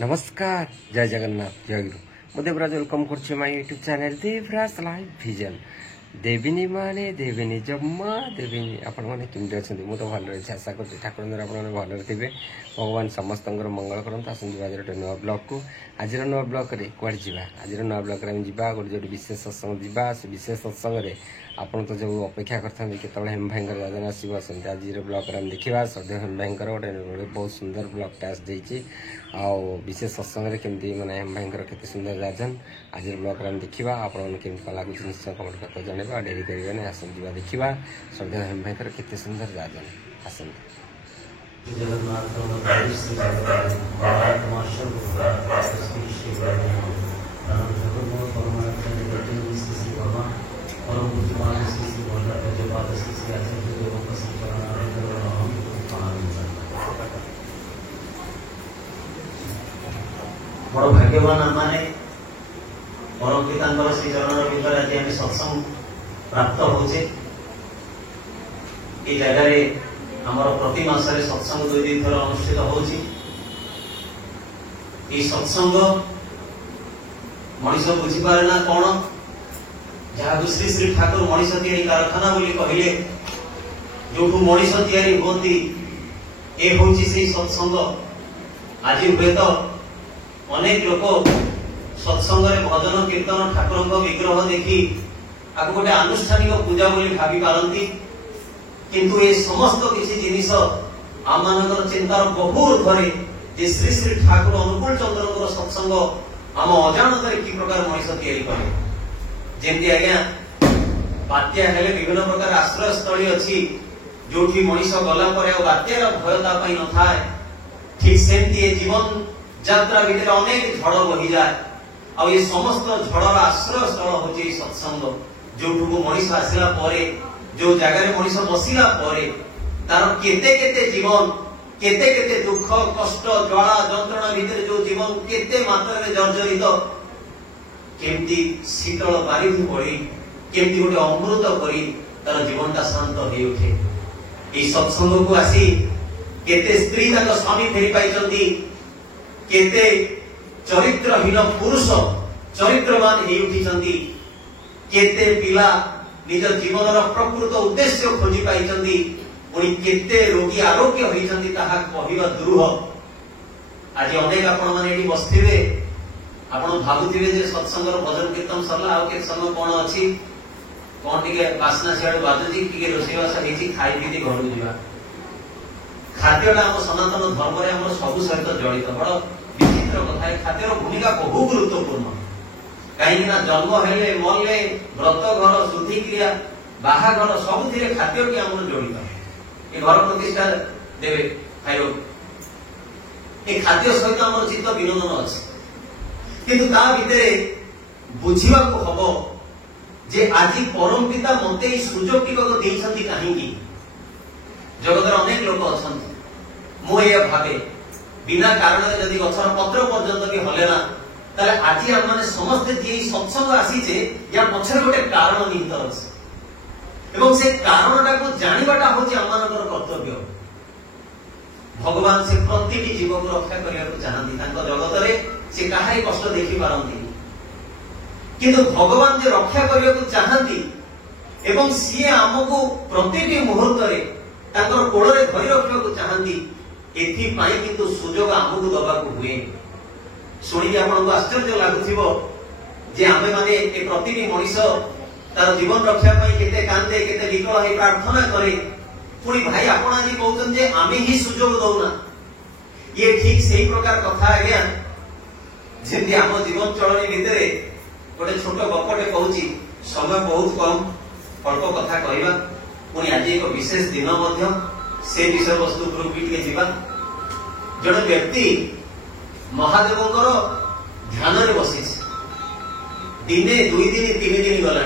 नमस्कार जय जगन्नाथ जय गुरु मु देवराज वेलकम कर my YouTube channel Devraj live vision देविनी माने देविनी जम्मा देविनी आपण मैंने केमती अच्छा मुझे भल रही आशा कर ठाकुर भल थे भगवान समस्त मंगल करते आसते आज गोटे नुआ ब्लग को आज नुआ ब्लग में कौड़ जा आज नुआ ब्लग में जा गोटे जो विशेष सत्संग जा से विशेष सत्संग आपन तो जो अपेक्षा करते केतल हेम भाई जाजन आसो आसते आज ब्लग में देखा श्रद्धेय हेम भाई गोटे बहुत सुंदर ब्लगटा आसी विशेष सत्संग केमती माने हेम भाई के सुंदर जाजन आज ब्लग में देखा आपमती लगुच निश्चय कमेंट करके जनइबा डेरी करें आसन जा देखा श्रद्धेय हेम भाई के सुंदर जाजन आसन बड़ भाग्यवान आम परम पिता श्री चरण विंदर आज आम सत्संग प्राप्त होचे ये जगह आमर प्रति मासरे सत्संग 2-3 थर अनुष्ठित होची ये सत्संग मनीष बुझीपारे ना कौन जहाँ श्री श्री ठाकुर मनीष तैयारी कारखाना बोली कहले जो मनीष तैयारी होती ये हूँ से सत्संग आज हुए तो अनेक लोग सत्संग भजन कीर्तन ठाकुर विग्रह देखी आपको गोटे आनुष्ठानिक पूजा बोली भावी पारती किंतु ये समस्त किसी जिनिस आम मान चिंतार बहुत घरे श्री श्री ठाकुर अनुकूल चंद्र सत्संग आम अजाणत कि प्रकार मनीष तैयारी कले जमी आज्ञा बात्या हेले विभिन्न प्रकार आश्रय स्थली अच्छी जो मनीष गला बात्यार भयता न था ठीक सेमती जीवन यात्रा भितर अनेक झड़ बही जाए आ ये समस्त झड़र आश्रय स्थल होची सत्संग जो मनीष आसला जो जगह मनीष बसला तार केते केते जीवन केते केते दुख कष्ट ज्वाला जंत्रणा भितर जो जीवन केते मात्रा जर्जरित केमती शीतल बारिधि पड़ी केमती गोटे अमृत परी तार जीवनटा शांत हो उठे ये सत्संग को आसी केते स्त्री स्वामी फेरी पाई केते चरित्रहीन पुरुष चरित्रवान हो उठी केते पिला निज जीवन प्रकृत उद्देश्य खोजी पाई पुणी केते रोगी आरोग्य होती कहवा दुरूह आज अनेक आपण मैंने बसथे आपण भावुवे सत्संग भजन कीर्तन सरला आउ के समय कौन अच्छी कौन टे बासना सियाड़ बाजुची टे रोषेईवास होती खाई पी घर जा खाद्यटा आम सनातन धर्म में सबू सहित जड़ित बड़ विचित्र कथा खाद्यर भूमिका बहु गुरुत्वपूर्ण कहीं जन्म हेले मरले व्रत घर शुद्धि क्रिया बाहाघर सब खाद्य की आम जड़ित ये घर प्रतिष्ठा देवे खाइब ये खाद्य सहित आम चित्त विनोदन अच्छे किंतु ता भितर बुझा हम जे आज परम पिता मते सुजोग टी कहीं जगत अनेक लोग अच्छा मुझे भावे बिना कारण जदि गचर पत्र पर्यंत भी हलेना ताले आज आम मैंने समस्ते जी सत्संग आसीचे या पछरे गोटे कारण निहित अच्छे एवं से कारणटा को जानिबाटा होची आममानकर कर्तव्य भगवान से प्रत्येक जीव को रक्षा करने को चाहती जगत में से कहारी कष्ट देखी पारती किंतु भगवान जे रक्षा करने को चाहती एवं सी आमको प्रत्येक मुहूर्त कोल धरी रखा चाहती एपाई किंतु सुजोग आमको दबाक हुए शुणी आपको आश्चर्य लगुव जे आम मैंने प्रति मनीष तार जीवन रक्षा केते कांदे केते विकल हो प्रार्थना करे पुणी भाई आपण आज कहते आम ही सुजोग दौना ये ठीक से प्रकार कथा आज्ञा जमी आम जीवन चलनी भितर गोटे छोट गपटे कहूँ समय बहुत कम अल्प कथा कहवा पुणी आज एक विशेष दिन से विषय वस्तु भी जड़े व्यक्ति महादेव ध्यान में बसी दिने 2 दिन 3 दिन गला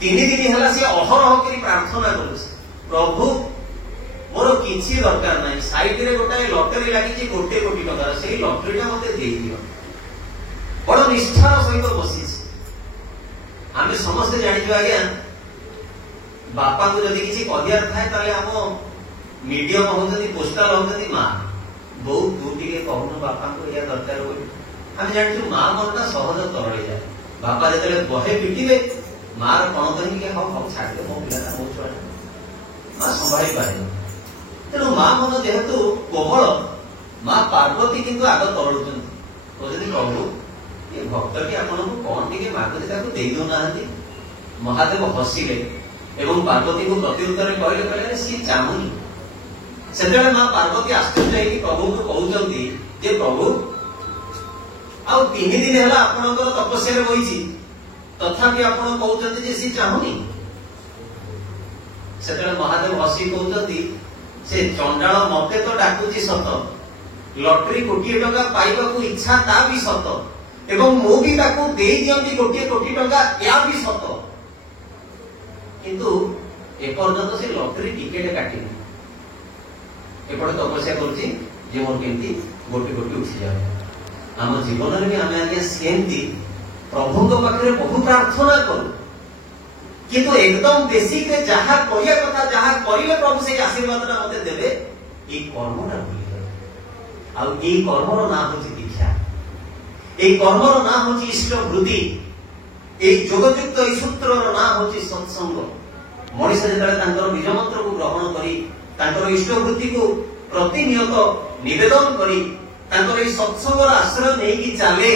3 दिन है सी अहरह कर प्रार्थना कर प्रभु मोर किसी दरकार ना साइड रे गोटे लटरी लगी 1 कोटी टकर से लटरीटा मत दे बड़ निष्ठार सहित बसी आम समस्ते जानी आज्ञा बापा को जदि किसी कहर थाए आम मीडियम होती पोस्टाल होती माँ ବୋଉ ତୁ ଟିକେ କହୁନୁ ବାପାଙ୍କୁ ଏଇଆ ଦରକାର ବୋଲି। ଆମେ ଜାଣିଛୁ ମା ମନଟା ସହଜ ତରଳି ଯାଏ। ବାପା ଯେତେବେଳେ ବହେ ପିଟିବେ ମାର କଣ କହିକି ହଉ ହଉ ଛାଡ଼ିଦେ ମୋ ପିଲାଟା ମୋ ଛୁଆଟା, ମା ସମ୍ଭାଳି ପାରେନି। ତେଣୁ ମା ମନ ଯେହେତୁ କୋମଳ, ମା ପାର୍ବତୀ କିନ୍ତୁ ଆଗ ତରଳୁଛନ୍ତି। କହୁଛନ୍ତି ପ୍ରଭୁ ଏ ଭକ୍ତଟି ଆପଣଙ୍କୁ କଣ ଟିକେ ମାଗୁଛି ତାକୁ ଦେଇ ଦଉନାହାନ୍ତି। ମହାଦେବ ହସିଲେ ଏବଂ ପାର୍ବତୀଙ୍କୁ ପ୍ରତ୍ୟୁତ୍ତରରେ କହିଲେ ସିଏ ଚାହୁଁନି। ସେତେବେଳେ ମା ପାର୍ବତୀ ଆଶ୍ଚର୍ଯ୍ୟ ହେଇକି ପ୍ରଭୁଙ୍କୁ କହୁଛନ୍ତି ଯେ ପ୍ରଭୁ ଆଉ 3 ଦିନ ହେଲା ଆପଣଙ୍କର ତପସ୍ୟାରେ ବହିଛି, ତଥାପି ଆପଣ କହୁଛନ୍ତି ଯେ ସିଏ ଚାହୁଁନି। ସେତେବେଳେ ମହାଦେବ ହସି କହୁଛନ୍ତି ସେ ଚଣ୍ଡାଳ ମତେ ତ ଡାକୁଛି ସତ, ଲଟେରୀ 1 କୋଟି ଟଙ୍କା ପାଇବାକୁ ଇଚ୍ଛା ତା ବି ସତ, ଏବଂ ମୁଁ ବି ତାକୁ ଦେଇ ଦିଅନ୍ତି 1 କୋଟି ଟଙ୍କା ଏହା ବି ସତ, କିନ୍ତୁ ଏପର୍ଯ୍ୟନ୍ତ ସେ ଲଟେରୀ ଟିକେଟ କାଟିନି। ଏପଟେ ତପସ୍ୟା କରୁଛି ଯେ ମୋର କେମିତି 1 କୋଟି ଉଠିଯାଏ। ଆମ ଜୀବନରେ ବି ଆମେ ଆଜ୍ଞା ସେମିତି ପ୍ରଭୁଙ୍କ ପାଖରେ ବହୁ ପ୍ରାର୍ଥନା କରୁ, କିନ୍ତୁ ଏକଦମ ବେସିକରେ ଯାହା କରିବା କଥା, ଯାହା କରିଲେ ପ୍ରଭୁ ସେଇ ଆଶୀର୍ବାଦଟା ମତେ ଦେବେ, ଏଇ କର୍ମଟା ଭୁଲିଯାଏ। ଆଉ ଏଇ କର୍ମର ନାଁ ହଉଛି ଦୀକ୍ଷା, ଏଇ କର୍ମର ନାଁ ହଉଛି ଇଷ୍ଟ ବୃତ୍ତି, ଏଇ ଯୋଗଯୁକ୍ତ ଏଇ ସୂତ୍ରର ନାଁ ହଉଛି ସତ୍ସଙ୍ଗ। ମଣିଷ ଯେତେବେଳେ ତାଙ୍କର ନିଜ ମନ୍ତ୍ରକୁ ଗ୍ରହଣ କରି ତାଙ୍କର ଇଷ୍ଟ ବୃତ୍ତିକୁ ପ୍ରତିନିୟତ ନିବେଦନ କରି ତାଙ୍କର ଏଇ ସତ୍ସଙ୍ଗର ଆଶ୍ରୟ ନେଇକି ଚାଲେ,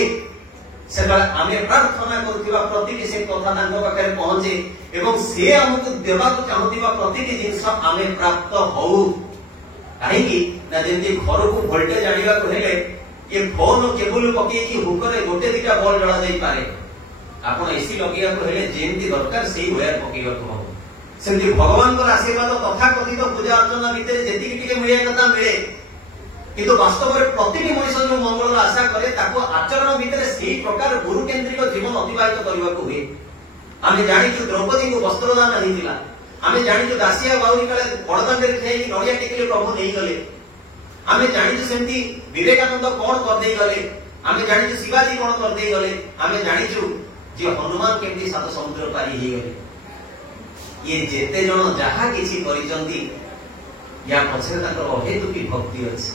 ସେତେବେଳେ ଆମେ ପ୍ରାର୍ଥନା କରୁଥିବା ପ୍ରତିଟି ସେ କଥା ତାଙ୍କ ପାଖରେ ପହଞ୍ଚେ ଏବଂ ସେ ଆମକୁ ଦେବାକୁ ଚାହୁଁଥିବା ପ୍ରତିଟି ଜିନିଷ ଆମେ ପ୍ରାପ୍ତ ହଉ। କାହିଁକି ନା ଯେମିତି ଘରକୁ ଭୋଲ୍ଟେଜ ଆଣିବାକୁ ହେଲେ ଏ ଫୋନ କେବୁଲ ପକେଇକି ହୁକରେ 1-2ଟା ବଲ ଜଳା ଯାଇପାରେ, ଆପଣ ଏସି ଲଗେଇବାକୁ ହେଲେ ଯେମିତି ଦରକାର ସେଇ ଭଳିଆ ପକେଇବାକୁ ହବ। ସେମିତି ଭଗବାନଙ୍କର ଆଶୀର୍ବାଦ ତଥାକଥିତ ପୂଜା ଅର୍ଚ୍ଚନା ଭିତରେ ଯେତିକି ଟିକେ ମିଳିବା କଥା ମିଳେ, କିନ୍ତୁ ବାସ୍ତବରେ ପ୍ରତିଟି ମଣିଷ ଯୋଉ ମଙ୍ଗଳର ଆଶା କରେ ତାକୁ ଆଚରଣ ଭିତରେ ସେଇ ପ୍ରକାର ଗୁରୁ କେନ୍ଦ୍ରିକ ଜୀବନ ଅତିବାହିତ କରିବାକୁ ହୁଏ। ଆମେ ଜାଣିଛୁ ଦ୍ରୌପଦୀଙ୍କୁ ବସ୍ତ୍ରଦାନ ହେଇଥିଲା, ଆମେ ଜାଣିଛୁ ଦାସିଆ ବାଉରୀ କାଳେ ବଡ଼ଦାଣ୍ଡରେ ଠିଆଇକି ନଡ଼ିଆ ଟେକିଲେ ପ୍ରଭୁ ନେଇଗଲେ, ଆମେ ଜାଣିଛୁ ସେମିତି ବିବେକାନନ୍ଦ କଣ କରିଦେଇ ଗଲେ, ଆମେ ଜାଣିଛୁ ଶିବାଜୀ କଣ କରିଦେଇ ଗଲେ, ଆମେ ଜାଣିଛୁ ଯେ ହନୁମାନ କେମିତି 7 ସମୁଦ୍ର ପାରି ହେଇଗଲେ। ଇଏ ଯେତେ ଜଣ ଯାହା କିଛି କରିଛନ୍ତି ୟା ପଛରେ ତାଙ୍କର ଅହେତୁକି ଭକ୍ତି ଅଛି।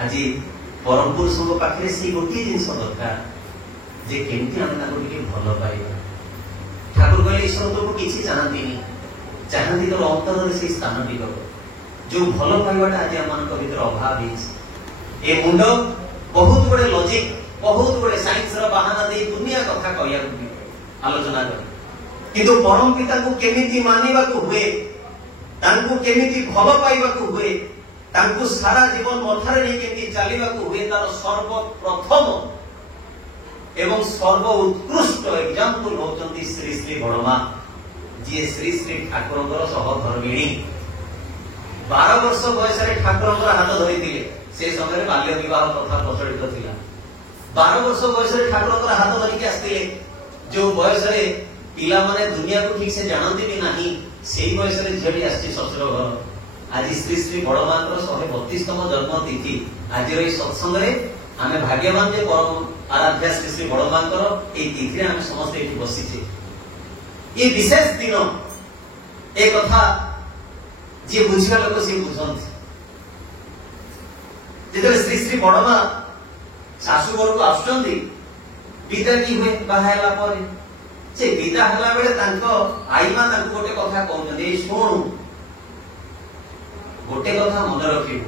ଆଜି ପରମ ପୁରୁଷଙ୍କ ପାଖରେ ସେଇ ଗୋଟିଏ ଜିନିଷ ଦରକାର ଯେ କେମିତି ଆମେ ତାଙ୍କୁ ଟିକେ ଭଲ ପାଇବା। ଠାକୁର କହିଲେ ଈଶ୍ୱର ତମକୁ କିଛି ଚାହାନ୍ତିନି, ଚାହାନ୍ତି ତୋର ଅନ୍ତରରେ ସେଇ ସ୍ଥାନ ଟିକକ। ଯୋଉ ଭଲ ପାଇବାଟା ଆଜି ଆମମାନଙ୍କ ଭିତରେ ଅଭାବ ହେଇଛି। ଏ ମୁଣ୍ଡ ବହୁତ ଗୁଡେ ଲଜିକ, ବହୁତ ଗୁଡେ ସାଇନ୍ସର ବାହାନା ଦେଇ ଦୁନିଆ କଥା କହିବାକୁ ଆଲୋଚନା କରେ, କିନ୍ତୁ ପରମ ପିତାଙ୍କୁ କେମିତି ମାନିବାକୁ ହୁଏ, ତାଙ୍କୁ କେମିତି ଭଲ ପାଇବାକୁ ହୁଏ, ତାଙ୍କୁ ସାରା ଜୀବନ ମଥାରେ ନେଇ କେମିତି ଚାଲିବାକୁ ହୁଏ, ତାର ସର୍ବପ୍ରଥମ ଏବଂ ସର୍ବ ଉତ୍କୃଷ୍ଟ ଏକ୍ସାମ୍ପଲ ହେଉଛନ୍ତି ଶ୍ରୀ ଶ୍ରୀ ବଡମା, ଯିଏ ଶ୍ରୀ ଶ୍ରୀ ଠାକୁରଙ୍କର ସହଧର୍ମିଣୀ। 12 ବର୍ଷ ବୟସରେ ଠାକୁରଙ୍କର ହାତ ଧରିଥିଲେ। ସେ ସମୟରେ ବାଲ୍ୟ ବିବାହ କଥା ପ୍ରଚଳିତ ଥିଲା। 12 ବର୍ଷ ବୟସରେ ଠାକୁରଙ୍କର ହାତ ଧରିକି ଆସିଥିଲେ। ଯୋଉ ବୟସରେ ପିଲାମାନେ ଦୁନିଆକୁ ଠିକ ସେ ଜାଣନ୍ତି ବି ନାହିଁ, ସେଇ ବୟସରେ ଝିଅଟି ଆସିଛି ଶ୍ୱଶୁର ଘର। ଆଜି ଶ୍ରୀ ଶ୍ରୀ ବଡମାଙ୍କର 132ତମ ଜନ୍ମ ତିଥି। ଆଜିର ଏଇ ସତ୍ସଙ୍ଗରେ ଆମେ ଭାଗ୍ୟବାନ ଯେ ପରମ ଆରାଧ୍ୟା ଶ୍ରୀ ଶ୍ରୀ ବଡମାଙ୍କର ଏଇ ତିଥିରେ ଆମେ ସମସ୍ତେ ଏଠି ବସିଛେ। ଏ ବିଶେଷ ଦିନ ଏ କଥା ଯିଏ ବୁଝିବା ଲୋକ ସିଏ ବୁଝନ୍ତି। ଯେତେବେଳେ ଶ୍ରୀ ଶ୍ରୀ ବଡମା ଶାଶୁ ଘରକୁ ଆସୁଛନ୍ତି, ବିଦା କି ହୁଏ ବାହା ହେଲା ପରେ, ସେ ବିଦା ହେଲା ବେଳେ ତାଙ୍କ ଆଈମା ତାଙ୍କୁ ଗୋଟେ କଥା କହୁଛନ୍ତି, ଏଇ ଶୁଣୁ ଗୋଟେ କଥା ମନେ ରଖିବୁ,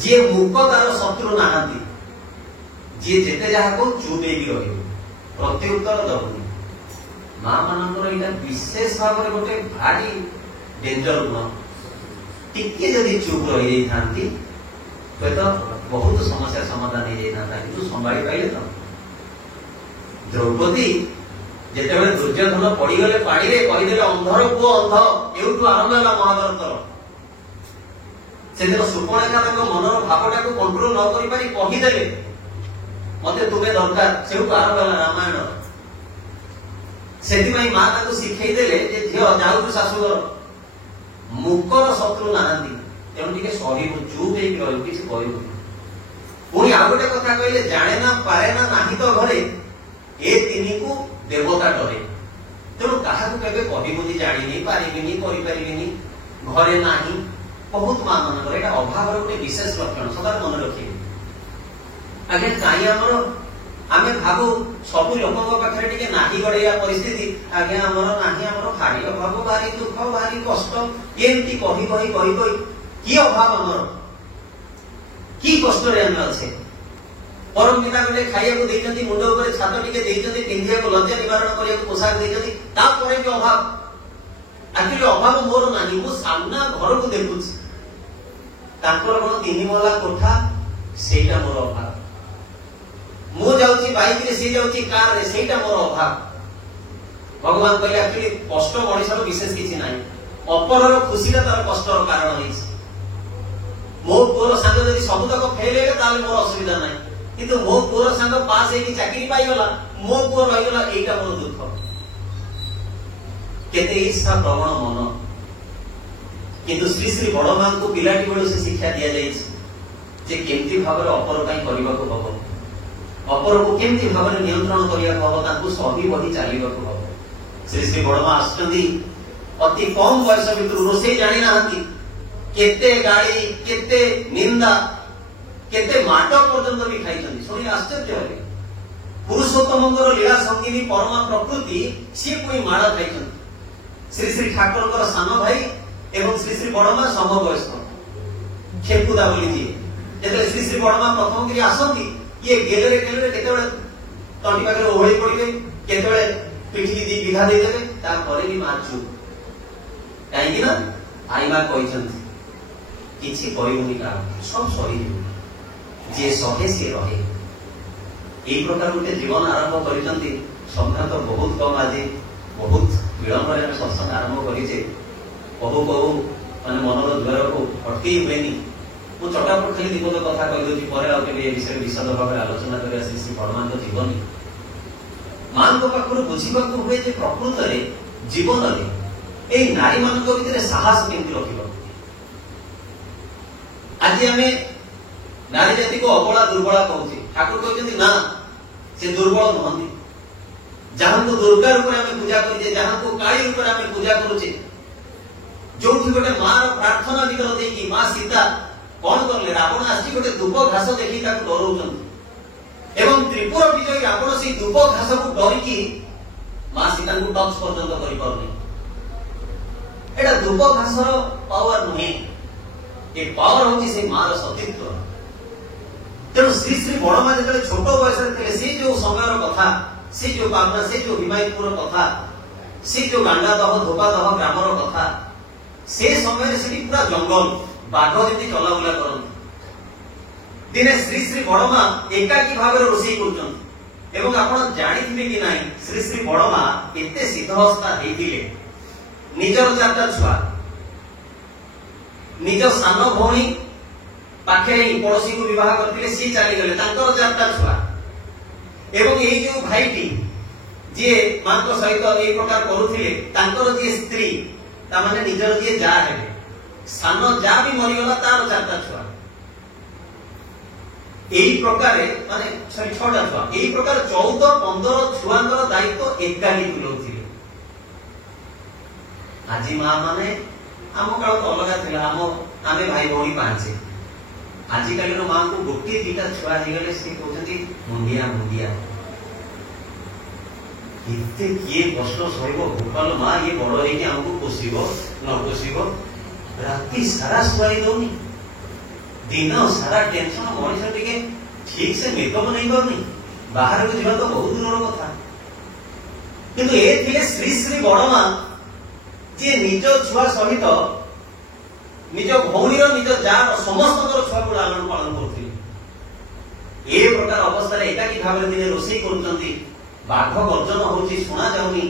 ଯିଏ ମୂକ ତାର ଶତ୍ରୁ ନାହାନ୍ତି, ଯିଏ ଯେତେ ଯାହା କହୁ ଚୁପ୍ ହେଇକି ରହିବୁ, ପ୍ରତ୍ୟୁତ୍ତର ଦବୁନି। ମା ମାନଙ୍କର ଏଇଟା ବିଶେଷ ଭାବରେ ଗୋଟେ ଭାରି ଡେଞ୍ଜର ଗୁଣ। ଟିକେ ଯଦି ଚୁପ୍ ରହିଯାଇଥାନ୍ତି ହୁଏତ ବହୁତ ସମସ୍ୟା ସମାଧାନ ହେଇଯାଇଥାନ୍ତା, କିନ୍ତୁ ସମ୍ଭାଳି ପାଇଲେ ତ। ଦ୍ରୌପଦୀ ଯେତେବେଳେ ଦୁର୍ଯ୍ୟୋଧନ ପଡିଗଲେ ପାଣିରେ, କହିଦେଲେ ଅନ୍ଧର ପୁଅ ଅନ୍ଧ, ଏଉଠୁ ଆରମ୍ଭ ହେଲା ମହାଭାରତର। ସେଦିନ ସୁପର୍ଣ୍ଣେଖା ତାଙ୍କ ମନର ଭାବଟାକୁ କଣ୍ଟ୍ରୋଲ ନ କରିପାରି କହିଦେଲେ ମତେ ତୁମେ ଦରକାର, ସେଉଠୁ ଆରମ୍ଭ ହେଲା ରାମାୟଣ। ସେଥିପାଇଁ ମା ତାଙ୍କୁ ଶିଖେଇ ଦେଲେ ଯେ ଝିଅ ଯାଉଛୁ ଶାଶୁଘର, ମୂକର ଶତ୍ରୁ ନାହାନ୍ତି, ତେଣୁ ଟିକେ ସହିବୁ, ଚୁପ୍ ହେଇକି ରହିବୁ, କିଛି କହିବୁ। ପୁଣି ଆଉ ଗୋଟେ କଥା କହିଲେ, ଜାଣେ ନା ପାରେ ନା ନାହିଁ ତ ଘରେ, ଏ ତିନିକୁ ଦେବତା ଡରେ। ତେଣୁ କାହାକୁ କେବେ କହିବୁନି ଜାଣିନି, ପାରିବିନି, କରିପାରିବିନି, ଘରେ ନାହିଁ, बहुत माँ मान यहाँ अभाव गोटे विशेष लक्षण सदा मन रखिए आगे कहीं आम भावु सब लोक पाखे टे नाही गड़ेया परिस्थिति आगे आमर भारी अभाव भारी दुख भारी कष्ट एमती कही कही कही कही कि अभाव आमर कि कष्ट अच्छे परम पिता गोटे खाइबा देते मुंड उपर छात टे पिंधा लज्जा निवारण करने पोशाक देते भी अभाव एक्चुअली अभाव मोर ना मु सामना घर को देखुची कौन 3 महला कोठा से मोर अभाव मु जाऊँगी बाइक रे सी जाऊँगी कार रे सेटा मोर अभाव भगवान कहले एक्चुअली कष्ट मनुष्य विशेष किसी ना अपर खुशी तार कष्टर कारण है मो पुअर सांग जब सबुतक फेल है मोर असुविधा ना किंतु मो पुअर सांग पास है चाकरी पाईगला मो पुअ रहीगला एटा मोर दुख केते ईर्षा प्रवण मन किंतु श्री श्री बड़ मां को पिलाटी बेलू से शिक्षा दि जाए केमती भाव अपर करने को हम अपर को केमती भाव नियंत्रण करने सही बही चलने हम श्री श्री बड़ मां आसुच्च अति कम बयस भर रोसे जानी ना केते गाड़ी केते निंदा केते माट पर्यंत भी खाई शुणी आश्चर्य है पुरुषोत्तम लीला संगिनी परमा प्रकृति सी पुणी माड़ खाई श्री श्री ठाकुर सान भाई एवं श्री श्री बड़ मां समवयस्क खेपुदा बोली जिते श्री श्री बड़ मां प्रथम गिरी आसती ये गेलरे गेलरे केते तंटी पाखे ओहଳି पड़े केते पिठी दी विधा देदेवे तापर भी मां चुप कहीं आई मां कहते किसी कहूनी का सब सही जे सहे सी रहे यही प्रकार गोटे जीवन आरंभ कर संभ्रांत बहुत कम आज बहुत विलंब सत्संग आरंभ करे कहू कहू मैंने मनर द्वार को अटकई हुए मुझे चटापट खाली दीपद कथा कहीदे पर विषय विशद भाव आलोचना कर श्री श्री बड़मान जीवन मां पाखर बुझा हुए प्रकृत में जीवन में नारी मान भर साहस केमती रखा आज आम नारी जाति को अबला दुर्बला कहते ठाकुर कहते ना से दुर्बल नुहति जहां को दुर्गा रूप में पूजा करें जहां को काली रूप में पूजा करुचे जो गोटे मां प्रार्थना विग्रह देखी मां सीता कौन करले रावण आसी गोटे धूप घास देखी डराउछन एवं त्रिपुर विजयी रावण से धूप घास को डरिकी मां सीता को टच पर्यंत करि परनी एटा धूप घासर पावर नुहे ये पावर होची से मां रो सतीत्व तेणु श्री श्री बड़ मां जो छोट बयस से जो समय कथा से जो पावना से जो हिमायतपुर कथा से जो गांडा दह धोपा दह ग्रामर कथा से समय से पूरा जंगल बाघ जमी चलाबुला करते दिने श्री श्री बड़ मां एकाकी भाव रोषे कर जानी कि नहीं श्री श्री बड़ मां एते सिद्धहस्ता होते निजर 4टा छुआ निज सान भौणी पाखे पड़ोशी को विवाह करते सी चलीगले 4टा छुआ एवं ये जो भाईटी जी मां सहित ये प्रकार करुले जी स्त्री ताने निजर जी जा है सान जा भी मरीगला तार 4टा छुआ यही प्रकार माने 6टा छुआ यही प्रकार 14-15 छुआंर दायित्व एकाकी तुलाउथिले आज मां माने आम काल तो अलग थिला आम भाई भौणी 5 आजिकल मां को गोटे 2टा छुआ होगले सी कहते मुंडिया मुंडिया इतने किए कष्ट सहब भोपाल मां ये बड़ होमको पोषिब न पोषिब राति सारा शुआई दौनी दिन सारा टेंशन मनुष्य टे ठीक से मेकअप नहीं करनी बाहर को जीवा तो बहुत दूर कथा किंतु ए थिले श्री श्री बड़ मां जे निज छुआ सहित निज भौणी निज जार समस्त छुआ को लालन पालन करते ए प्रकार अवस्था एकाकी भाव दिने रोषे कर बाघ गर्जन होची शुणा जाऊनी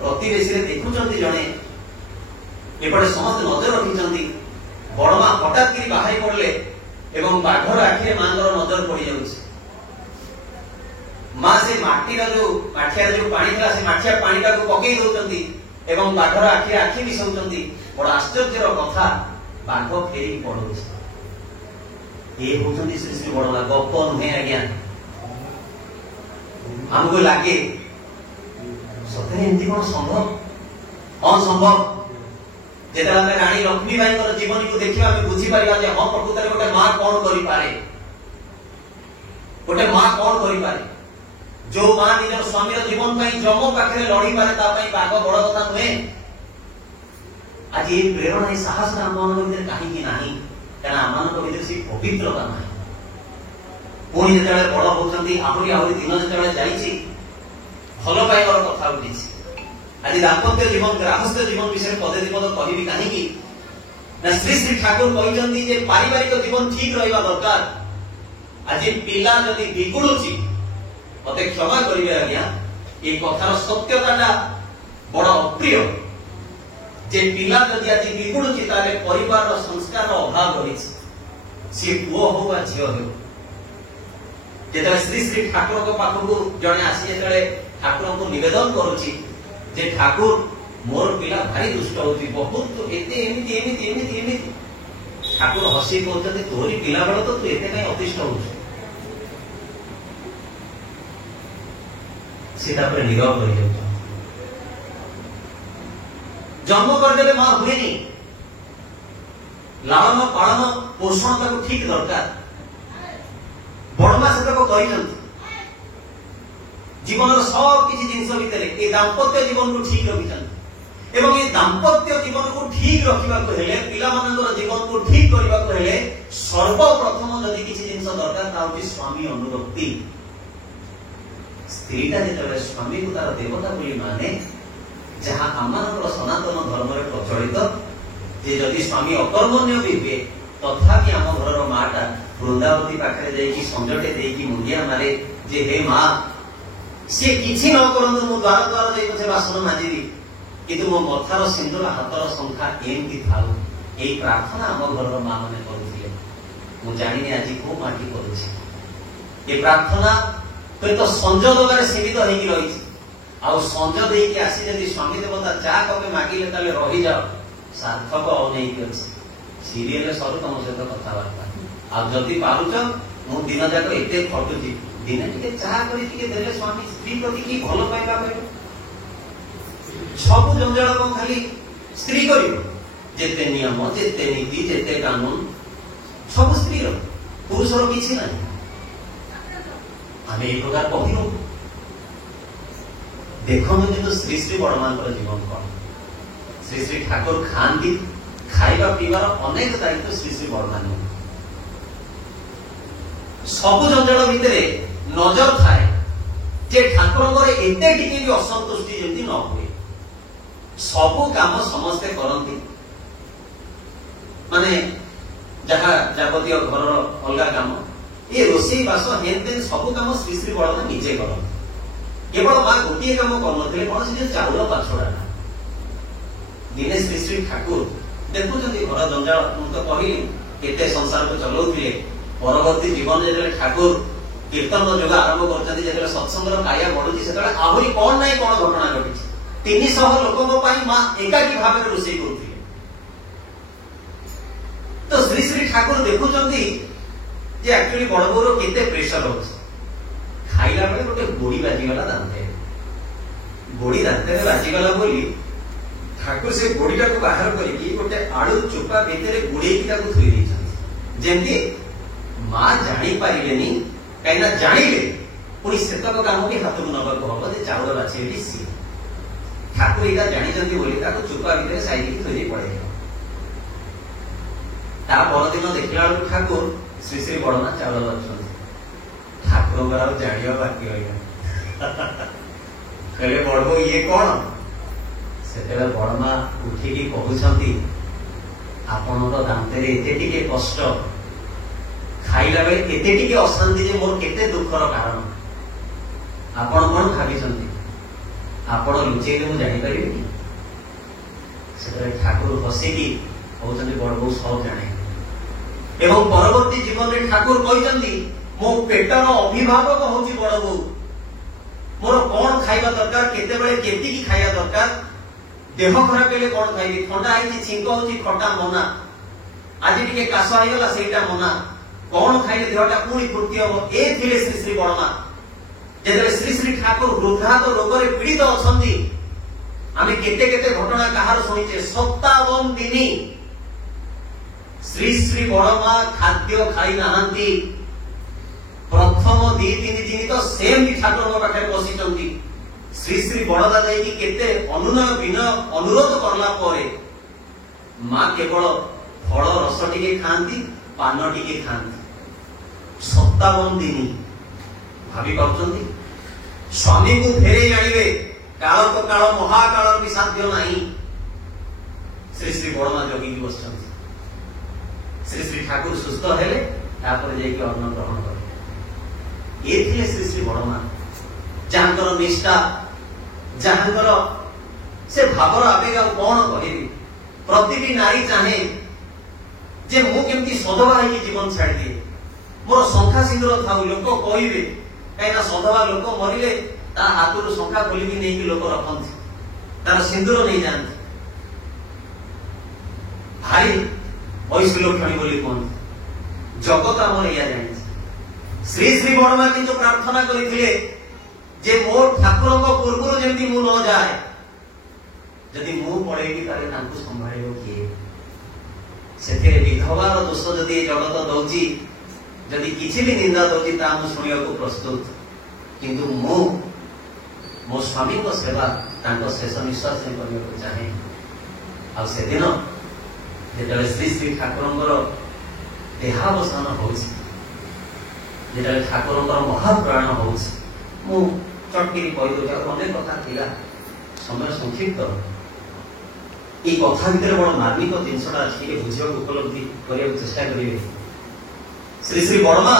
प्रतिवेशी देखुं जड़े एपटे समस्त नजर रखी बड़ मां हठात कि बाहरी पड़े एवं बाघर आखिरे मां नजर पड़ जाऊँ मां से माटीर जो माठिया जो पानी था से माठिया पानी टाक पकई दौरान एवं बाघर आखिरे आखि मिसाउंट बड़ आश्चर्यर कथा बाघ फेरी पड़ो ये होती श्री श्री बड़ गप नुहे आज्ञा हमको लगे सतरे एमती कौन संभव असंभव যেତେବେଳେ ଆମେ ରାଣୀ ଲକ୍ଷ୍ମୀବାଇଙ୍କର ଜୀବନୀକୁ ଦେଖିବା ଆମେ ବୁଝିପାରିବା ଯେ ହଁ ପ୍ରକୃତରେ ଗୋଟେ ମା କଣ କରିପାରେ, ଗୋଟେ ମା କଣ କରିପାରେ। ଯୋଉ ମା ନିଜର ସ୍ୱାମୀର ଜୀବନ ପାଇଁ ଯମ ପାଖରେ ଲଢିପାରେ ତା ପାଇଁ ବାଘ ବଡ କଥା ନୁହେଁ। ଆଜି এই ପ୍ରେରଣା এই ସାହସଟା ଆମମାନଙ୍କ ଭିତରେ କାହିଁକି ନାହିଁ? କାରଣ ଆମମାନଙ୍କ ଭିତରେ ସେ ପବିତ୍ରତା ନାହିଁ। ପୁଣି ଯେତେବେଳେ ବଡ ହଉଛନ୍ତି ଆହୁରି ଆହୁରି ଦିନ ଯେତେବେଳେ ଯାଇଛି ଭଲ ପାଇବାର କଥା ଉଠିଛି। ଆଜି ଦାମ୍ପତ୍ୟ ଜୀବନ ଗ୍ରାହସ୍ଥ ଜୀବନ ବିଷୟରେ ପଦେ ଦି ପଦ କହିବି କାହିଁକି ନା ଶ୍ରୀ ଶ୍ରୀ ଠାକୁର କହିଛନ୍ତି ଯେ ପାରିବାରିକ ଜୀବନ ଠିକ ରହିବା ଦରକାର। ଆଜି ପିଲା ଯଦି ବିଗୁଡୁଛି ମତେ କ୍ଷମା କରିବେ ଆଜ୍ଞା, এই কথার সত্যতাটা বড় অপ্রিয় যে পিলা যদি আজ বিগুড়ুছি তাহলে পরিবারর সংস্কার অভাব রয়েছে, সে পুଅ হো বা ঝিଅ হো। যেতবে শ্রী শ্রী ঠাকুরଙ୍କ পাখକୁ জনে আসি যেতবে ঠাকুরଙ୍କୁ নিবেদন করুছি যে ঠাকুর মোর পিলা ভারি দুষ্ট হଉଛି, বহুত এতে এমিতি এমিতি এমিতি এমিতি। ঠাকুর হসি কହୁଛନ୍ତି তোরি ପିଲା ବେଳ ତ ତୁ ଏତେ କାଇଁ ଅତିଷ୍ଠ ହଉଛୁ। ସେ ତାପରେ ନୀରବ ରହିଯାଉଛନ୍ତି। ଜନ୍ମ କରିଦେଲେ ମା ହୁଏନି, ଲାଳନ ପାଳନ ପୋଷଣ ତାକୁ ଠିକ ଦରକାର। ବଡମା ସେତକ କହିଛନ୍ତି ଜୀବନର ସବୁ କିଛି ଜିନିଷ ଭିତରେ ଏ ଦାମ୍ପତ୍ୟ ଜୀବନକୁ ଠିକ ରଖିଛନ୍ତି। ଏବଂ ଏ ଦାମ୍ପତ୍ୟ ଜୀବନକୁ ଠିକ ରଖିବାକୁ ହେଲେ, ପିଲାମାନଙ୍କର ଜୀବନକୁ ଠିକ କରିବାକୁ ହେଲେ ସର୍ବପ୍ରଥମ ଯଦି କିଛି ଜିନିଷ ଦରକାର ତା ହେଉଛି ସ୍ୱାମୀ ଅନୁରକ୍ତି। ସ୍ତ୍ରୀଟା ଯେତେବେଳେ ସ୍ୱାମୀକୁ ତାର ଦେବତା ବୋଲି ମାନେ, ଯାହା ଆମମାନଙ୍କର ସନାତନ ଧର୍ମରେ ପ୍ରଚଳିତ ଯେ ଯଦି ସ୍ୱାମୀ ଅକର୍ମଣ୍ୟ ବି ହୁଏ ତଥାପି ଆମ ଘରର ମାଟା ବୃନ୍ଦାବତୀ ପାଖରେ ଯାଇକି ସଞ୍ଜଟେ ଦେଇକି ମୁଣ୍ଡିଆ ମାରେ ଯେ ହେ ମା ସିଏ କିଛି ନ କରନ୍ତୁ, ମୁଁ ଦ୍ୱାର ଦ୍ୱାର ଯାଇ ପଛେ ବାସନ ମାଜିବି କିନ୍ତୁ ମୋ ମଥାର ସିନ୍ଦୁର ହାତର ଶଙ୍ଖା ଏମିତି ଥାଉ। ଏଇ ପ୍ରାର୍ଥନା ଆମ ଘରର ମା ମାନେ କରୁଥିଲେ। ମୁଁ ଜାଣିନି ଆଜି କୋଉ ମାଟି କରୁଛି। ଏ ପ୍ରାର୍ଥନା ହୁଏତ ସଞ୍ଜ ଦବାରେ ସୀମିତ ହେଇକି ରହିଛି। ଆଉ ସଞ୍ଜ ଦେଇକି ଆସି ଯଦି ସ୍ୱାମୀ ଦେବତା ଚା କପେ ମାଗିଲେ ତାହେଲେ ରହିଯାଅ, ସାର୍ଥକ ଅନେଇକି ଅଛି। ସିରିଏଲ ସରୁ ତମ ସହିତ କଥାବାର୍ତ୍ତା। ଆଉ ଯଦି ପାରୁଛ ମୁଁ ଦିନ ଯାକ ଏତେ ଖଟୁଛି, ଦିନେ ଟିକେ ଚାହା କରି ଟିକେ ଦେଲେ ସ୍ୱାମୀ ସ୍ତ୍ରୀ ପ୍ରତି କି ଭଲ ପାଇବା କହିବ। ସବୁ ଜଞ୍ଜାଳ କଣ ଖାଲି ସ୍ତ୍ରୀ କରିବ? ଯେତେ ନିୟମ, ଯେତେ ନୀତି, ଯେତେ କାନୁନ ସବୁ ସ୍ତ୍ରୀର, ପୁରୁଷର କିଛି ନାହିଁ। ଆମେ এই প্রকার কহিও দেখুন কিন্তু শ্রী শ্রী বড়মাଙ୍କର জীবন কଣ। শ্রী শ্রী ঠাকুর খাଆନ୍ତି, ଖାଇବା ପିଇବାର ଅନେକ ଦାୟିତ୍ୱ ଶ୍ରୀ ଶ୍ରୀ ବଡମା ନିଅନ୍ତି। ସବୁ ଜଞ୍ଜାଳ ଭିତରେ ନଜର ଥାଏ ଯେ ଠାକୁରଙ୍କର ଏତେ ଟିକେ ବି ଅସନ୍ତୁଷ୍ଟି ଯେମିତି ନ ହୁଏ। ସବୁ କାମ ସମସ୍ତେ କରନ୍ତି, ମାନେ ଯାହା ଯାବତୀୟ ଘରର ଅଲଗା କାମ, ଏ ରୋଷେଇ ବାସ ହେନ ତେନ ସବୁ କାମ ଶ୍ରୀ ଶ୍ରୀ ବଡମା ନିଜେ କରନ୍ତି। କେବଳ ମା ଗୋଟିଏ କାମ କରୁନଥିଲେ, କଣ ସେ ଯୋଉ ଚାଉଳ ପାଛୁଡାଟା। ଦିନେ ଶ୍ରୀ ଶ୍ରୀ ଠାକୁର ଦେଖୁଛନ୍ତି ଘର ଜଞ୍ଜାଳ, ମୁଁ ତ କହିଲି କେତେ ସଂସାରକୁ ଚଲାଉଥିଲେ। ପରବର୍ତ୍ତୀ ଜୀବନ ଯେତେବେଳେ ଠାକୁର କୀର୍ତ୍ତନ ଯୋଗ ଆରମ୍ଭ କରୁଛନ୍ତି, ଯେତେବେଳେ ସତ୍ସଙ୍ଗର କାୟା ବଢୁଛି, ସେତେବେଳେ ଆହୁରି କଣ ନାହିଁ କଣ ଘଟଣା ଘଟିଛି। 300 ଲୋକଙ୍କ ପାଇଁ ମା ଏକାକୀ ଭାବରେ ରୋଷେଇ କରୁଥିଲେ। ତ ଶ୍ରୀ ଶ୍ରୀ ଠାକୁର ଦେଖୁଛନ୍ତି ଯେ ଆକ୍ଚୁଆଲି ବଡ ବୋଉର କେତେ ପ୍ରେସର ଅଛି। ଖାଇଲା ବେଳେ ଗୋଟେ ଗୋଡି ବାଜିଗଲା ଦାନ୍ତରେ, ଗୋଡି ଦାନ୍ତରେ ବାଜିଗଲା ବୋଲି ଠାକୁର ସେ ଗୋଡିଟାକୁ ବାହାର କରିକି ଗୋଟେ ଆଳୁ ଚୋପା ଭିତରେ ଗୁଡେଇକି ତାକୁ ଥୋଇ ଦେଇଛନ୍ତି, ଯେମିତି ମା ଜାଣିପାରିଲେନି। କାହିଁକିନା ଜାଣିଲେ ପୁଣି ସେତକ କାମ ବି ହାତକୁ ନେବାକୁ ହବ ଯେ ଚାଉଳ ବାଛିବେ ସିଏ। ଠାକୁର ଏଇଟା ଜାଣିଛନ୍ତି ବୋଲି ତାକୁ ଚୋପା ଭିତରେ ସାଇକି ଥୋଇ ଦେଇ ପଳେଇଲେ। ତା ପରଦିନ ଦେଖିଲା ବେଳକୁ ଠାକୁର ଶ୍ରୀ ଶ୍ରୀ ବଡମା ଚାଉଳ ବାଛୁଛନ୍ତି। ଠାକୁରଙ୍କର ଆଉ ଜାଣିବା ବାକି ରହିଲା। କହିଲେ ବଡବୋଉ ଇଏ କଣ? ସେତେବେଳେ ବଡମା ଉଠିକି କହୁଛନ୍ତି ଆପଣଙ୍କ ଦାନ୍ତରେ ଏତେ ଟିକେ କଷ୍ଟ, ଖାଇଲା ବେଳେ ଏତେ ଟିକେ ଅଶାନ୍ତି ଯେ ମୋର କେତେ ଦୁଃଖର କାରଣ। ଆପଣ କଣ ଭାବିଛନ୍ତି ଆପଣ ଲୁଚେଇଲେ ମୁଁ ଜାଣିପାରିବିନି? ସେତେବେଳେ ଠାକୁର ହସିକି କହୁଛନ୍ତି ବଡବୋଉ ସବୁ ଜାଣେ। ଏବଂ ପରବର୍ତ୍ତୀ ଜୀବନରେ ଠାକୁର କହିଛନ୍ତି ମୋ ପେଟର ଅଭିଭାବକ ହଉଛି ବଡବୋଉ। ମୋର କଣ ଖାଇବା ଦରକାର, କେତେବେଳେ କେତିକି ଖାଇବା ଦରକାର, ଦେହ ଖରାପ ହେଲେ କଣ ଖାଇବି, ଥଣ୍ଡା ହେଇଛି ଛିଙ୍କ ହଉଛି ଖଟା ମନା, ଆଜି ଟିକେ କାଶ ହେଇଗଲା ସେଇଟା ମନା, କଣ ଖାଇଲେ ଦେହଟା ପୁଣି ଫୁର୍ତ୍ତି ହବ। ଏ ଥିଲେ ଶ୍ରୀ ଶ୍ରୀ ବଡମା। ଯେତେବେଳେ ଶ୍ରୀ ଶ୍ରୀ ଠାକୁର ହୃଦଘାତ ରୋଗରେ ପୀଡ଼ିତ ଅଛନ୍ତି, आमे केते केते घटना कहार शुणीचे 57 दिन श्री श्री बड़मा खाद्य खाई नाहांती प्रथम 2-3 दिन तो सेम भी ठाकुर पाखे बसी श्री श्री बड़दा जाइए केते अनुनय विनय अनुरोध करला परे मां केवल फल रस टिके खांती पान टिके खांती 57 दिन भाभी पाउछंती स्वामी को फेरे आनिबे काल तो काल महाकाल भी साध्य नहीं श्री श्री बड़मा जोगी बसछंती श्री श्री ठाकुर सुस्थ हेले तापर जाइए अन्न ग्रहण करे ये थे श्री श्री बड़मा जहांकर निष्ठा जहांकर से भावर आवेग कौन कह प्रति नारी चाहे जे मु केमती सधवा है जीवन छाड़ दिए मोर शंखा सिंदूर था लोक कहे कहीं सधवा लोक मरिले ता हाथ शंखा खोलिकी नहीं लोक रखती तार सिंदूर नहीं जाती भारी ऐश्वर्यक्षणी बोली कहते जगत आम या जानी श्री श्री बड़मा किंतु प्रार्थना करते जे मो ठाकुर पूर्व जमी मु न जाए जदि मु पड़ेगी ताले संभाल किए से विधवार दोष जदि जगत दौची जदि किसी भी निंदा दौची शुणा प्रस्तुत किंतु मु मो स्वामी को सेवा शेष निश्वास करने को चाहे आ से दिन जो श्री श्री ठाकुर देहावसान हो ठाकुर महाप्राण हो चटकी कहीदे अनेक कथा थिला समय संक्षिप्त ये कथा भितर बड़ मार्मिक जिनसा अच्छी बुझा उपलब्धि करने चेष्टा करेंगे श्री श्री बड़मा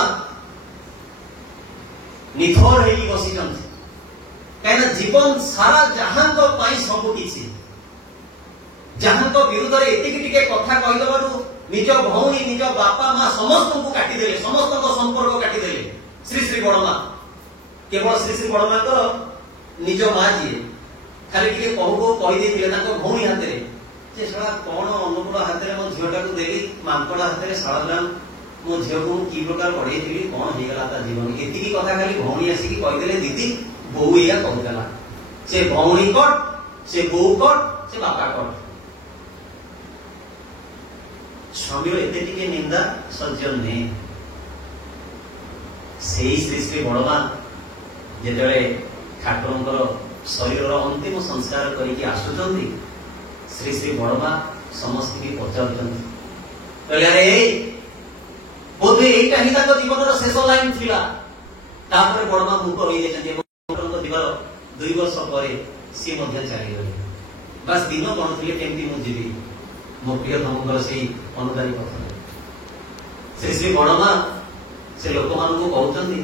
निथर हो बसी कहीं जीवन सारा जहां सबू किसी जहां विरुद्ध में एतिके कथा कहीदेव निज भौणी निज बापा माँ समस्त को काटिदेले समस्त संपर्क काटिदेले श्री श्री बड़मा केवल श्री श्री बड़मा निज माँ जी खाली टे कहू कहीदे भौणी हाथ में साला कौन अनुकूल हाथ में मो झीटा को देली मांकड़ हाथ में शालग्राम मो झील को कि प्रकार पढ़े कौन होगा जीवन एति कथा खाली भौणी आसिक कहीदे दीदी बो या कहला से भौणी कट से बो कट से बापा कट स्वामी एते निंदा सज्जन नहीं से श्री श्री बड़मा जिते ठाकुर शरीर अंतिम संस्कार करके आसुचंती श्री श्री बड़मा समस्त की पचार बोधे यहीटा ही जीवन शेष लाइन थिला तापर बड़मा मुख हो जीवार 2 वर्ष पर सी चलीगले बस दिन गणुले केमती मुझी मो प्रियतम से अनुदानी कथा श्री श्री बड़मा से लोक मान कहते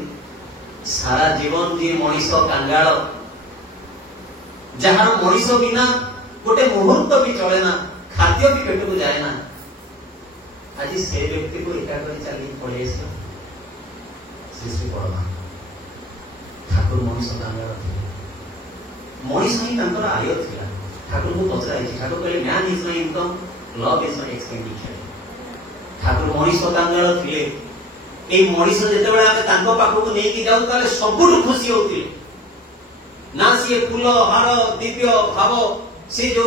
सारा जीवन जी मनीष कांगाल जार मनीष बिना गोटे मुहूर्त भी चले ना खाद्य भी पेट को जाए ना आज से व्यक्ति को एका कर चली पड़े श्री श्री बड़मा ठाकुर मनीष कांगाल थे मनीष ही आय था ठाकुर को पचराई ठाकुर कहले man is my income love is my expenditure ठाकुर मनीष कांगाल थे ए मनीष जेतेबेले आमे तांको पाखକୁ नेकी जाऊ ताले सबुठु खुशी होती ना सी फूल हार दिव्य भाव से जो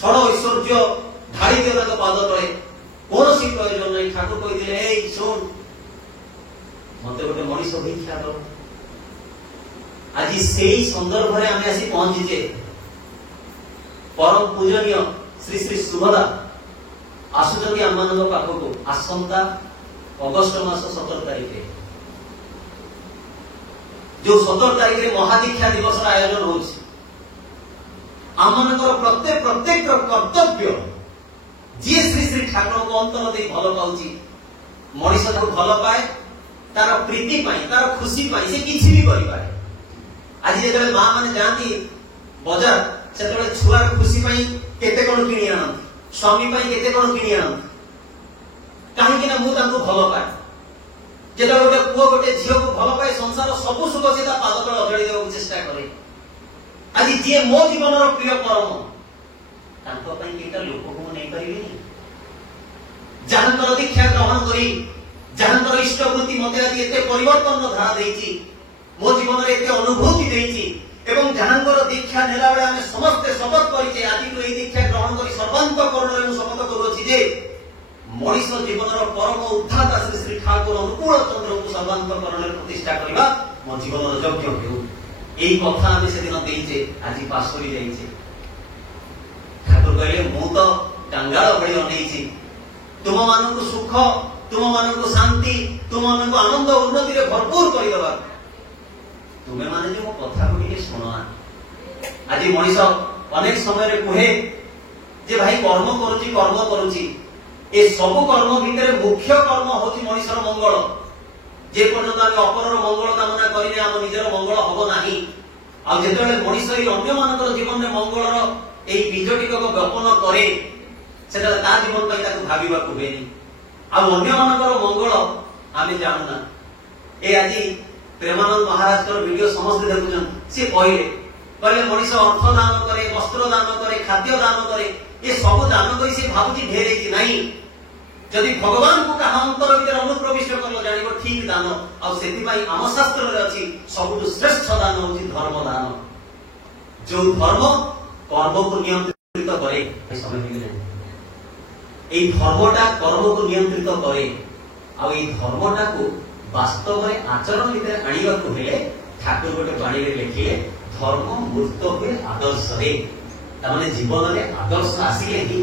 छड़ ऐश्वर्य ढाई दियो ताको पाद तले कौन सी प्रयोजन नहीं ठाकुर कहि दिले ए सुन मते गोटे मनीष भिक्षा दो आज से संदर्भ में आम आसी पहुंचीचे परम पूजनीय श्री श्री सुभदा आसुचंती आम मान पाखକୁ आसंता अगस्ट मास 17 तारिख जो 17 तारिख में महादीक्षा दिवस आयोजन हो प्रत्येक कर्तव्य जी श्री श्री ठाकुर को अंतर दे भल पाउची मनीष को भल पाए तार प्रीति पाई तार खुशी पाई से किसी भी करि पाए आज जो माँ मैंने जाती बजार से छुआर खुशी पाई केते कौन किणी आनती स्वामी केते कौन किणी आनती कहीं भल पाए जो गोटे पुओ गोटे झील को भल पाए संसार सबू सुख से पाद तले अजड़ी देवा चेष्टा करे आज जी मो जीवन प्रिय परम लोक को नहीं पारे जहां दीक्षा ग्रहण करी जहां इष्टवृत्ति मत आज एत परिवर्तन धारा देती मो जीवन में एत अनुभूति देती এবং ଯାହାଙ୍କର ଦୀକ୍ଷା ନେଲା ବେଳେ ଆମେ ସମସ୍ତେ ଶପଥ କରିଛେ ଆଜିଠୁ ଏହି ଦୀକ୍ଷା ଗ୍ରହଣ କରି ସର୍ବାନ୍ତକରଣରେ ମୁଁ ଶପଥ କରୁଅଛି ଯେ ମଣିଷ ଜୀବନର ପରମ ଉଦ୍ଧାତା ଶ୍ରୀ ଶ୍ରୀ ଠାକୁର ଅନୁକୂଳ ଚନ୍ଦ୍ରଙ୍କୁ ସର୍ବାନ୍ତକରଣରେ ପ୍ରତିଷ୍ଠା କରିବା ମୋ ଜୀବନର ଯଜ୍ଞ ହେଉ। এই কথা আমি সেদিন ଦେଇଛେ ଆଜି ପାସ୍ କରି ଯାଇଛେ। ଠାକୁର କହିଲେ ମୁଁ ତ କାଙ୍ଗାଳ ଭଳି ଅନେଇଛି ତୁମମାନଙ୍କୁ ସୁଖ, ତୁମମାନଙ୍କୁ ଶାନ୍ତି, ତୁମମାନଙ୍କୁ ଆନନ୍ଦ ଉନ୍ନତିରେ ଭରପୁର କରିଦେବା। ତୁମେ ମାନେ ଯେ ମୋ କଥାକୁ ଟିକେ ଶୁଣ। ଆଜି ମଣିଷ ଅନେକ ସମୟରେ କୁହେ ଯେ ଭାଇ କର୍ମ କରୁଛି। ଏ ସବୁ କର୍ମ ଭିତରେ ମୁଖ୍ୟ କର୍ମ ହଉଛି ମଣିଷର ମଙ୍ଗଳ। যে পর্যন্ত আমি অপরর মঙ্গল কামনা করিনি ଆମ ନିଜର ମଙ୍ଗଳ ହବ ନାହିଁ। ଆଉ ଯେତେବେଳେ ମଣିଷ এই ଅନ୍ୟମାନଙ୍କର ଜୀବନରେ ମଙ୍ଗଳର এই ବୀଜଟିକକୁ ଜ୍ଞାପନ କରେ ସେତେବେଳେ ତା ଜୀବନ ପାଇଁ ତାକୁ ଭାବିବାକୁ ହୁଏନି। ଆଉ ଅନ୍ୟମାନଙ୍କର ମଙ୍ଗଳ ଆମେ ଜାଣୁନା। ଏ ଆଜି ପ୍ରେମାନନ୍ଦ ମହାରାଜଙ୍କର ଭିଡିଓ ସମସ୍ତେ ଦେଖୁଛନ୍ତି। ସେ କହିଲେ ମଣିଷ ଅର୍ଥ ଦାନ କରେ, ବସ୍ତ୍ର ଦାନ କରେ, ଖାଦ୍ୟ ଦାନ କରେ, ଏ ସବୁ ଦାନ କରି ସେ ଭାବୁଛି ଢେର ହେଇଛି। ନାହିଁ, ଯଦି ଭଗବାନଙ୍କୁ କାହା ଅନ୍ତର ଭିତରେ ଅନୁପ୍ରବିଷ୍ଟ କଲ ଜାଣିବ ଠିକ ଦାନ। ଆଉ ସେଥିପାଇଁ ଆମ ଶାସ୍ତ୍ରରେ ଅଛି ସବୁଠୁ ଶ୍ରେଷ୍ଠ ଦାନ ହଉଛି ଧର୍ମ ଦାନ। ଯୋଉ ଧର୍ମ କର୍ମକୁ ନିୟନ୍ତ୍ରିତ କରେ, এই ধর্মটা কর্মକୁ নিয়ন্ত্রিত করে। ଆଉ এই ଧର୍ମଟାକୁ ବାସ୍ତବରେ ଆଚରଣ ଭିତରେ ଆଣିବାକୁ ହେଲେ ଠାକୁର ଗୋଟେ ବାଣୀରେ ଲେଖିଲେ ଧର୍ମ ମୂର୍ତ୍ତ ହୁଏ ଆଦର୍ଶରେ। ତାମାନେ ଜୀବନରେ ଆଦର୍ଶ ଆସିଲେ ହିଁ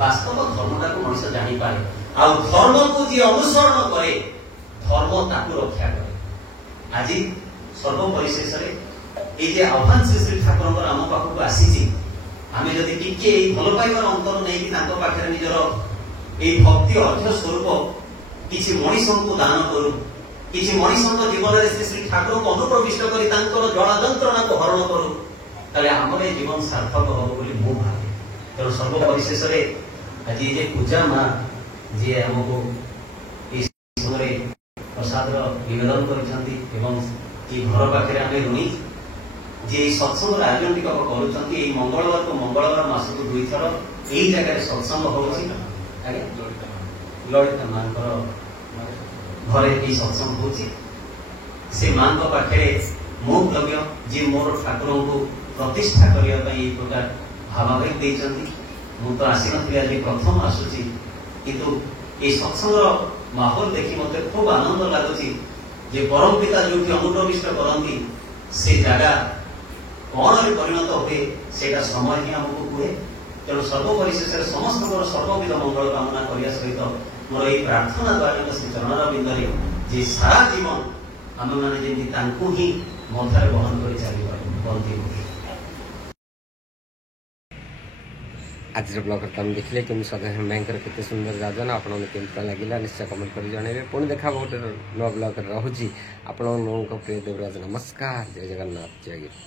ବାସ୍ତବ ଧର୍ମଟାକୁ ମଣିଷ ଜାଣିପାରେ। ଆଉ ଧର୍ମକୁ ଯିଏ ଅନୁସରଣ କରେ ଧର୍ମ ତାକୁ ରକ୍ଷା କରେ। ଆଜି ସର୍ବପରିଶେଷରେ এই যে আহ্বান শ্রী শ্রী ঠাকুরଙ୍କର ଆମ ପାଖକୁ ଆସିଛି, ଆମେ ଯଦି ଟିକେ এই ଭଲ ପାଇବାର ଅନ୍ତର ନେଇକି ତାଙ୍କ ପାଖରେ ନିଜର এই ଭକ୍ତି ଅର୍ଥ ସ୍ୱରୂପ କିଛି ମଣିଷଙ୍କୁ ଦାନ କରୁ, କିଛି ମଣିଷଙ୍କ ଜୀବନରେ ଶ୍ରୀ ଶ୍ରୀ ଠାକୁରଙ୍କୁ ଅନୁପ୍ରବିଷ୍ଟ କରି ତାଙ୍କର ଜଳା ଯନ୍ତ୍ରଣାକୁ ହରଣ କରୁ, ତାହେଲେ ଆମର ଏ ଜୀବନ ସାର୍ଥକ ହବ ବୋଲି ମୁଁ ଭାବେ। ତେଣୁ ସର୍ବପରିଶେଷରେ ଆଜି ଏ ଯେ ପୂଜା ମା ଯିଏ ଆମକୁ এই ସମୟରେ ପ୍ରସାଦର ନିବେଦନ କରିଛନ୍ତି ଏବଂ এই ଘର ପାଖରେ ଆମେ ରୁଣି যে এই সৎসঙ্গর আয়োজন টিক করুଛନ୍ତି, এই মঙ্গলবার মঙ্গলবার মাসକୁ 2 ଥର এই জায়গায় সৎসঙ্গ হଉଛି। আগে লଳିতা মাଙ୍କର ঘরে এই সৎসঙ্গ হଉଛି। সে মাଙ୍କ ପାଖରେ ମୁଁ କୃତଜ୍ଞ ଯେ ମୋର ଠାକୁରଙ୍କୁ ପ୍ରତିଷ୍ଠା କରିବା ପାଇଁ এই ପ୍ରକାର ଭାବାବେଗ ଦେଇଛନ୍ତି। ମୁଁ ତ ଆସିନଥିଲି, ଆଜି ପ୍ରଥମ ଆସୁଛି, କିନ୍ତୁ এই ସତ୍ସଙ୍ଗର ମାହୋଲ ଦେଖି ମୋତେ ଖୁବ ଆନନ୍ଦ ଲାଗୁଛି ଯେ ପରମ ପିତା ଯୋଉଠି ଅନୁପ୍ରବିଷ୍ଟ କରନ୍ତି ସେ ଜାଗା କଣରେ ପରିଣତ ହୁଏ ସେଇଟା ସମୟ ହିଁ ଆମକୁ କୁହେ। ତେଣୁ ସର୍ବପରିଶେଷରେ ସମସ୍ତଙ୍କର ସର୍ବବିଧ ମଙ୍ଗଳ କାମନା କରିବା ସହିତ ମୋର ଏହି ପ୍ରାର୍ଥନା ଦ୍ୱାରା ଶ୍ରୀ ଚରଣାରବିନ୍ଦରେ ଯେ ସାରା ଜୀବନ ଆମେମାନେ ଯେମିତି ତାଙ୍କୁ ହିଁ ମଥାରେ ବହନ କରି ଚାଲିପାରିବୁ। ବନ୍ଦୀ ଆଜିର ବ୍ଲଗରେ ତମେ ଦେଖିଲେ କେମିତି ସଦାଶିବ ଭାଇଙ୍କର କେତେ ସୁନ୍ଦର ଯୋଜନା। ଆପଣଙ୍କୁ କେମିତି ଲାଗିଲା ନିଶ୍ଚୟ କମେଣ୍ଟ କରି ଜଣାଇବେ। ପୁଣି ଦେଖା ହବ ଗୋଟେ ନୂଆ ବ୍ଲଗରେ ରହୁଛି। ଆପଣଙ୍କ ପ୍ରିୟ ଦେବରାଜ ନମସ୍କାର, ଜୟ ଜଗନ୍ନାଥ, ଜୟ ଗିରି।